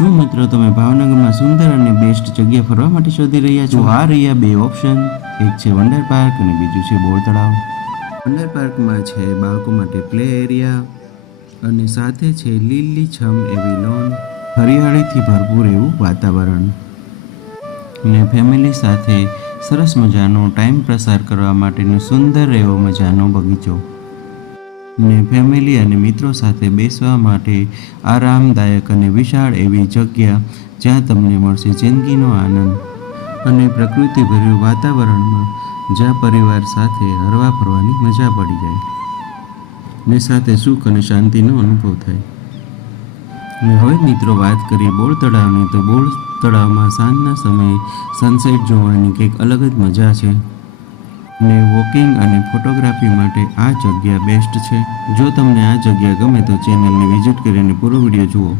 શું મિત્રો તમે ભાવનગરમાં સુંદર અને બેસ્ટ જગ્યા ફરવા માટે શોધી રહ્યા છો? આ રહ્યા બે ઓપ્શન, એક છે વંડર પાર્ક અને બીજું છે બોર તળાવ. વંડર પાર્કમાં છે બાળકો માટે પ્લે એરિયા અને સાથે છે લીલીછમ એવી લોન, હરિયાળીથી ભરપૂર એવું વાતાવરણ ને ફેમિલી સાથે સરસ મજાનો ટાઈમ પસાર કરવા માટેનો સુંદર એવો મજાનો બગીચો ને ફેમિલી અને મિત્રો સાથે બેસવા માટે આરામદાયક અને વિશાળ એવી જગ્યા જ્યાં તમને મળશે જિંદગીનો આનંદ અને પ્રકૃતિભર્યું વાતાવરણમાં જ્યાં પરિવાર સાથે હરવા ફરવાની મજા પડી જાય ને સાથે સુખ અને શાંતિનો અનુભવ થાય. ને હવે મિત્રો વાત કરીએ બોર તળાવની, તો બોર તળાવમાં સાંજના સમયે સનસેટ જોવાની કંઈક અલગ જ મજા છે ને વોકિંગ અને ફોટોગ્રાફી માટે આ જગ્યા બેસ્ટ છે. જો તમને આ જગ્યા ગમે તો ચેનલને વિઝિટ કરીને પૂરો વિડીયો જુઓ.